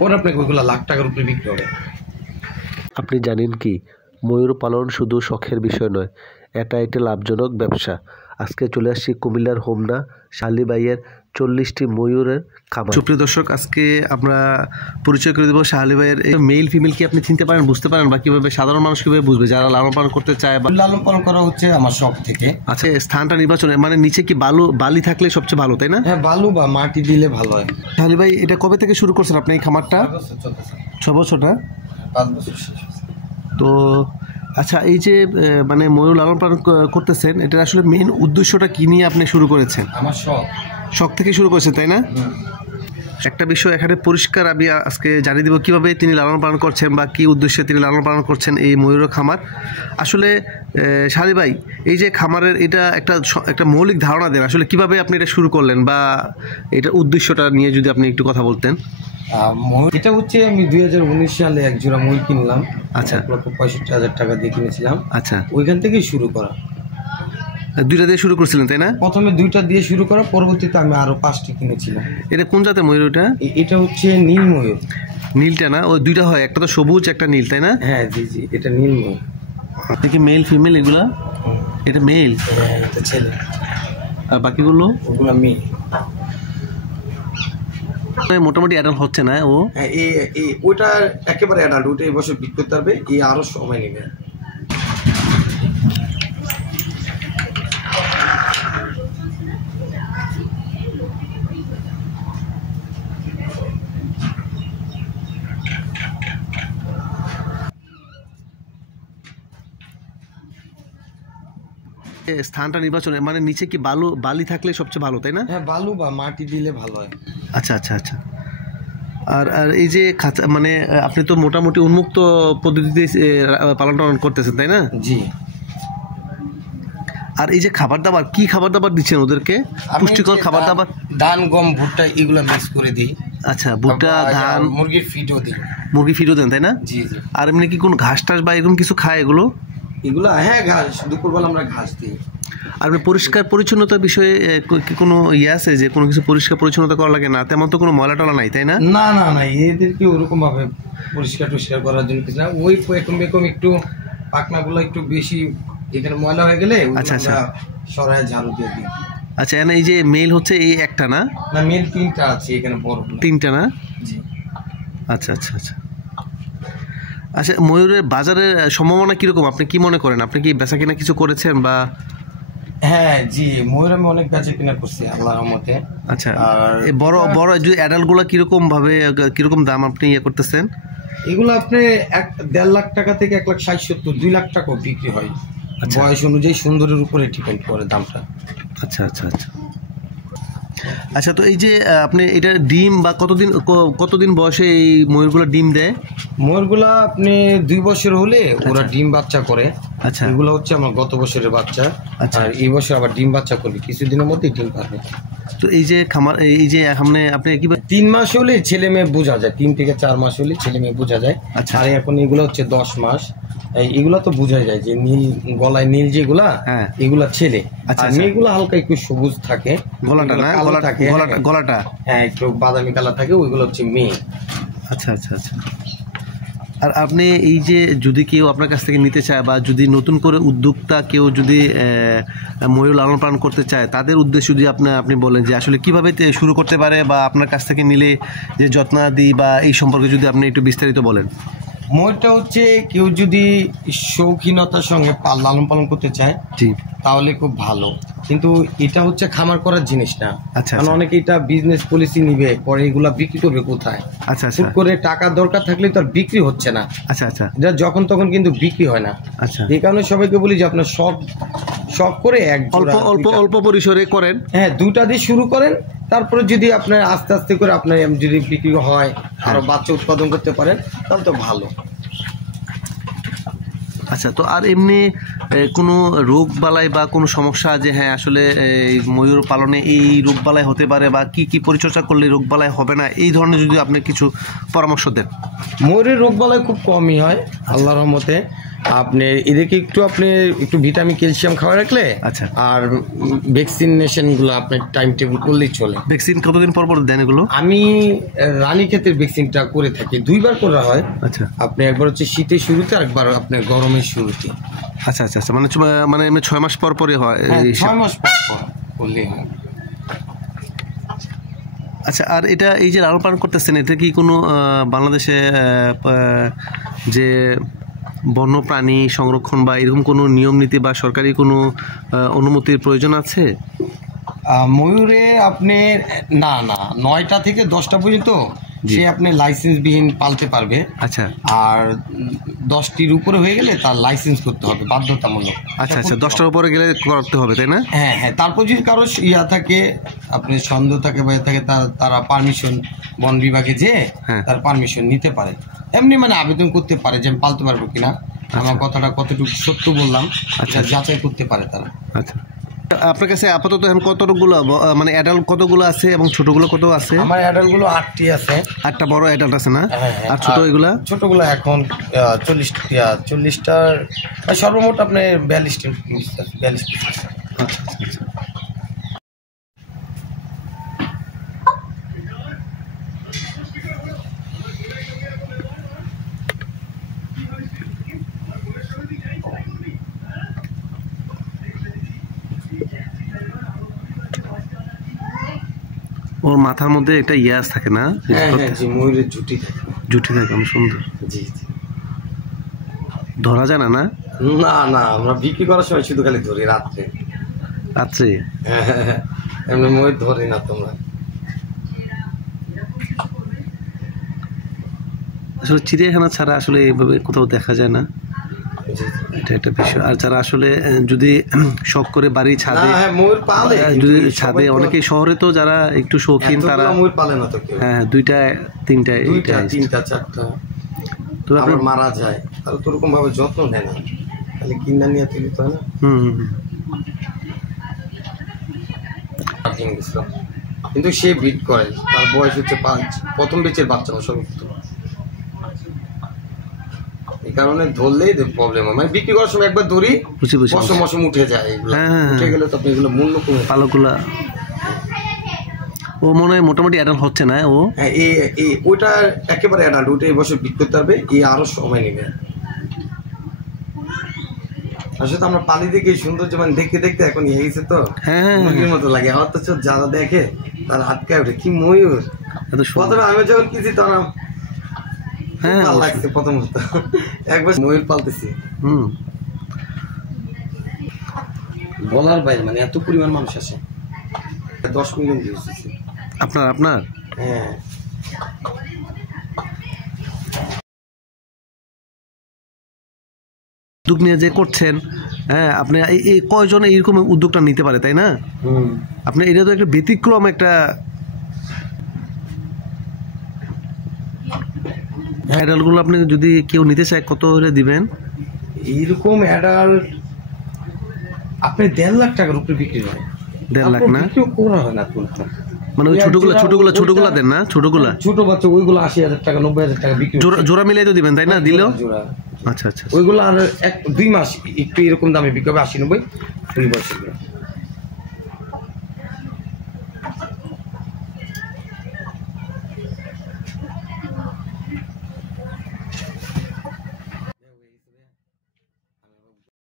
পরে আপনাকে ওইগুলো লাখ টাকার উপরে বিক্রি হবে। আপনি জানেন কি, ময়ূর পালন শুধু শখের বিষয় নয়, এটা একটি লাভজনক ব্যবসা। আজকে চলে আসছি কুমিল্লার হোমনা শালী ভাইয়ের 40টি ময়ূরের খামার। সুপ্রিয় দর্শক, আজকে আমরা পরিচয় করে দেবো শালী ভাইয়ের। মেল ফিমেল কি আপনি চিনতে পারেন, বুঝতে পারেন, বা কিভাবে সাধারণ মানুষ কিভাবে বুঝবে যারা লালন পালন করতে চায়? বা লালন পালন করা হচ্ছে আমার শখ থেকে। আচ্ছা, স্থানটা নির্বাচনে মানে নিচে কি বালি থাকলে সবচেয়ে ভালো, তাই না? হ্যাঁ, বালু বা মাটি দিলে ভালো হয়। শালী ভাই, এটা কবে থেকে শুরু করছেন আপনি এই খামারটা? 6 বছর না? 5 বছর। তো আচ্ছা, এই যে মানে ময়ূর লালন পালন করতেছেন, এটার আসলে মেইন উদ্দেশ্যটা কি নিয়ে আপনি শুরু করেছেন? আমার শখ থেকে শুরু করেছেন, তাই না? একটা বিষয় এখানে পরিষ্কার আমি আজকে জানিয়ে দেবো কিভাবে তিনি লালন পালন করছেন বা কি উদ্দেশ্যে তিনি লালন পালন করছেন এই ময়ূর খামার। আসলে শালী ভাই, এই যে খামারের এটা একটা মৌলিক ধারণা দেন, আসলে কিভাবে আপনি এটা শুরু করলেন বা এটার উদ্দেশ্যটা নিয়ে যদি আপনি একটু কথা বলতেন। এটা হচ্ছে আমি 2019 সালে এক জোড়া ময়ূর কিনলাম। আচ্ছা, 1,65,000 টাকা দিয়ে কিনেছিলাম। আচ্ছা, ওইখান থেকেই শুরু করা। 2টা দিয়ে শুরু করেছিলেন, তাই না? প্রথমে 2টা দিয়ে শুরু করা, পরবর্তীতে আমি আরো 5টি কিনেছিলাম। এটা কোন জাতের ময়ূর? এটা হচ্ছে নীল ময়ূর। নীলটা না? ওই 2টা হয়, একটা তো সবুজ একটা নীল, তাই না? হ্যাঁ, জি জি, এটা নীল ময়ূর। আপনি কি মেল ফিমেল এগুলা? এটা মেল, এটা ছেলে, আর বাকিগুলো ওগুলো মেয়ে। মোটামুটি অ্যাডাল্ট হচ্ছে না ও? হ্যাঁ, ওইটা একেবারে অ্যাডাল্ট। ওইটা এই বছর বিক্রি করতে পারবে, আরো সময় নেবে। স্থানটা নির্বাচনে মানে নিচে কি বালি থাকলে সবচেয়ে ভালো, তাই না? হ্যাঁ, বালু বা মাটি দিলে ভালো হয়। আচ্ছা আচ্ছা আচ্ছা। আর এই যে মানে আপনি তো মোটামুটি উন্মুক্ত পদ্ধতিতে পালন করতেছেন, তাই না? জি। আর এই যে খাবার দাবার, কি খাবার দাবার দিচ্ছেন ওদেরকে? পুষ্টিকর খাবার দাবার? ধান, গম, ভুট্টা এগুলো মিক্স করে দিই। আচ্ছা, ভুট্টা, ধান, মুরগির ফিডও দিই। মুরগি ফিডও দেন, তাই না? জি জি। আর এমনি কি কোনো ঘাস টাস বা এরকম কিছু খায় এগুলো? হ্যাঁ, ঘাস, দুপুরবেলা আমরা ঘাস দিই। আর পরিষ্কার পরিচ্ছন্নতার বিষয়ে কি কোনো আছে যে কোনো কিছু পরিষ্কার পরিচ্ছন্নতা করা লাগে না? তেমন তো কোনো ময়লা টলা নাই, তাই না? না না না, এদেরকে ওরকম ভাবে পরিষ্কার করার জন্য কিছু না। ওই এরকম একটু পাখনাগুলো একটু বেশি এখানে ময়লা হয়ে গেলে আচ্ছা সরায় ঝাড়ু দিয়ে দিই। আচ্ছা, এই যে মেল হচ্ছে এই একটা না? না, মেল 3টা আছে এখানে, বড় 3টা না? জি। আচ্ছা আচ্ছা আচ্ছা। আচ্ছা, ময়ূরের বাজারের সম্ভাবনা কিরকম আপনি কি মনে করেন? আপনি কি বেচা কিনা কিছু করেছেন বা? হ্যাঁ জি, ময়ূর আমি অনেক বেচা কিনা করছি আল্লাহর রহমতে। আচ্ছা, আর বড় বড় যে অ্যাডাল্ট গুলা কিরকম দাম আপনি করতেছেন? এগুলো আপনি 1.5 লাখ টাকা থেকে 1,60,70,000 2 লাখ টাকাও বিক্রি হয়। বয়স অনুযায়ী সুন্দরের উপরে ডিপেন্ড করে দামটা। আচ্ছা আচ্ছা আচ্ছা আচ্ছা। তো এই যে আপনি এটা ডিম বা কতদিন বয়সে এই ময়ূরগুলো ডিম দেয়? ময়ূরগুলা আপনি 2 বছর হলে ওরা ডিম বাচ্চা করে। আচ্ছা, এগুলো হচ্ছে আমার গত বছরের বাচ্চা। আচ্ছা, আর এই বছর আবার ডিম বাচ্চা করবে, কিছুদিনের মধ্যেই ডিম পারবে। তো এই যে খামার, এই যে আপনি কি 3 মাস হলে ছেলে মেয়ে বোঝা যায়, 3 থেকে 4 মাস হলে ছেলে মেয়ে বোঝা যায়। আচ্ছা। আর এখন এগুলো হচ্ছে 10 মাস। এগুলা তো বোঝা যায় যে নীল, গলায় নীল যেগুলা, এগুলা ছেলে। আর মেয়েগুলা হালকা একটু সবুজ থাকে, গলাটা না? গলাটা হ্যাঁ একটু বাদামি কালার থাকে, ওইগুলো হচ্ছে মেয়ে। আচ্ছা আচ্ছা আচ্ছা। আর আপনি এই যে যদি কেউ আপনার কাছ থেকে নিতে চায় বা যদি নতুন করে উদ্যোক্তা কেউ যদি ময়ূর লালন পালন করতে চায়, তাদের উদ্দেশ্য যদি আপনি বলেন যে আসলে কিভাবে শুরু করতে পারে বা আপনার কাছ থেকে নিলে যে যত্নাদি বা এই সম্পর্কে যদি আপনি একটু বিস্তারিত বলেন। ময়ূরটা হচ্ছে কেউ যদি শৌখিনতার সঙ্গে লালন পালন করতে চায় তাহলে খুব ভালো, কিন্তু এটা হচ্ছে খামার করার জিনিস না। কারণ অনেকে এটা বিজনেস পলিসি নিবে, পরে এগুলা বিক্রি করবে কোথায়? আচ্ছা, হুট করে টাকার দরকার থাকলে তো আর বিক্রি হচ্ছে না। আচ্ছা আচ্ছা, এটা যখন তখন কিন্তু বিক্রি হয় না। আচ্ছা, এই কারণে সবাইকে বলি যে আপনার শখ করে অল্প পরিসরে করেন। হ্যাঁ, 2টা দিয়ে শুরু করেন, তারপরে যদি আপনার আস্তে আস্তে করে আপনার যদি বিক্রি হয়, আরো বাচ্চা উৎপাদন করতে পারেন, তাহলে তো ভালো। আচ্ছা, তো আর এমনি কোনো রোগ বালাই বা কোনো সমস্যা যে হ্যাঁ আসলে ময়ূর পালনে এই রোগ বালাই হতে পারে বা কি কি পরিচর্যা করলে রোগ বালাই হবে না, এই ধরনের যদি আপনি কিছু পরামর্শ দেন? ময়ূরের রোগ বালাই খুব কমই হয় আল্লাহর রহমতে। আপনি এদেরকে একটু ভিটামিন ক্যালসিয়াম খাওয়া রাখলে, আচ্ছা, আর ভ্যাকসিনেশনগুলো আপনার টাইম টেবিল করলেই চলে। ভ্যাকসিন কতদিন পর পর দেন এগুলো? আমি রানীক্ষেতের ভ্যাকসিনটা করে থাকি, 2 বার করা হয়। আচ্ছা, আপনি একবার হচ্ছে শীতের শুরুতে, আরেকবার আপনার গরমের শুরুতে। আচ্ছা আচ্ছা আচ্ছা, মানে এমনি 6 মাস পর পরই হয়? 6 মাস পর পর করলেই হয়। আচ্ছা, আর এটা এই যে লালন পালন করতেছেন, এটা কি কোনো বাংলাদেশে যে বন্যপ্রাণী সংরক্ষণ বা এরকম কোনো নিয়ম নীতি বা সরকারি কোনো অনুমতির প্রয়োজন আছে? ময়ূরে আপনি না 9টা থেকে 10টা পর্যন্ত সে আপনি লাইসেন্সবিহীন পালতে পারবে। আচ্ছা, আর 10টির উপরে হয়ে গেলে তার লাইসেন্স করতে হবে বাধ্যতামূলক। আচ্ছা আচ্ছা, 10টার উপরে গেলে করতে হবে, তাই না? হ্যাঁ হ্যাঁ, তারপর যদি কারো থাকে, আপনি সন্দেহ থাকে বা থাকে, তারা পারমিশন বন বিভাগে যেয়ে তার পারমিশন নিতে পারে। এমনি মানে আবেদন করতে পারে যে আমি পালতে পারবো কিনা, আমার কথাটা কতটুকু সত্য বললাম, আচ্ছা যাচাই করতে পারে তারা। আচ্ছা, আপনার কাছে আপাতত এখন কতগুলো মানে অ্যাডাল্ট কতগুলো আছে এবং ছোটগুলো কত আছে? আমার অ্যাডাল্টগুলো 8টি আছে। 8টা বড় অ্যাডাল্ট আছে না? আর ছোট এগুলা? ছোটগুলো এখন 40টার সর্বমোট আপনার 42টি আছে। আচ্ছা আচ্ছা। ওর মাথার মধ্যে একটা ইয়াস থাকে না? ময়ূরের জুটি থাকে, আমি সুন্দর। জি, ধরা যায় না? না আমরা বিক্রি করার সময় শুধু খালি ধরি রাত্রে। হ্যাঁ, এমনি ময়ূর ধরি না তোমরা। আসলে চিড়িয়াখানা ছাড়া আসলে এইভাবে কোথাও দেখা যায় না, এটা একটা বিষয়। আর যারা আসলে যদি শখ করে বাড়ি ছাদে, যদি ছাদে, অনেকে শহরে তো যারা একটু শৌখিন তারা ময়ূর পালে না তো কেউ। হ্যাঁ, 2টা 3টা 4টা তো আপনার মারা যায়, তাহলে তো ওরকম ভাবে যত্ন নেয় না, খালি কিনা নিয়ে তুলি তো না। কিন্তু সে বিট করে, তার বয়স হচ্ছে 5, প্রথম বেচের বাচ্চা সব। এই কারণে ধরলেই প্রবলেম হয়, মানে বিক্রি করার সময় একবার ধরি মশম উঠে যায়, এগুলো উঠে গেলে তো এগুলো মূল্য কমে। পালকগুলা ও মনে হয় মোটামুটি অ্যাডাল্ট হচ্ছে না ও? হ্যাঁ, ওইটা একেবারে অ্যাডাল্ট, ওইটা এই বছর বিক্রি করতে পারবে, আরো সময় নেবে। আসলে আমরা পালি দেখে সৌন্দর্য মানে দেখতে দেখতে এখন ইয়ে গেছে তো, মুরগির মতো লাগে। অথচ যারা দেখে তারা আটকায় ওঠে, কি ময়ূর। প্রথমে আমি যখন কিছু তখন ভালো লাগছে, প্রথমত একবার ময়ূর পালতেছি বলার বাইরে, মানে এত পরিমাণ মানুষ আসে, 10 মিলিয়ন ভিউজ আছে। আপনার হ্যাঁ, উদ্যোগ নিয়ে যে করছেন, হ্যাঁ, আপনি এই কয়জন এইরকম উদ্যোগটা নিতে পারে, তাই না? আপনি এটা তো একটা ব্যতিক্রম একটা। অ্যাডাল্টগুলো আপনি যদি কেউ নিতে চায় কত হলে দিবেন? এইরকম অ্যাডাল্ট আপনি 1.5 লাখ টাকার উপরে বিক্রি হয়। 1.5 লাখ না? করা হয় না, মানে ওই ছোটগুলা দেন না? ছোট বাচ্চা ওইগুলো 80,000 টাকা 90,000 টাকা বিক্রি। জোড়া মিলাই তো দিবেন, তাই না? দিলেও আচ্ছা আচ্ছা, ওইগুলো আর 1-2 মাস একটু এরকম দামে বিক্রি হবে, 80-90 বছর।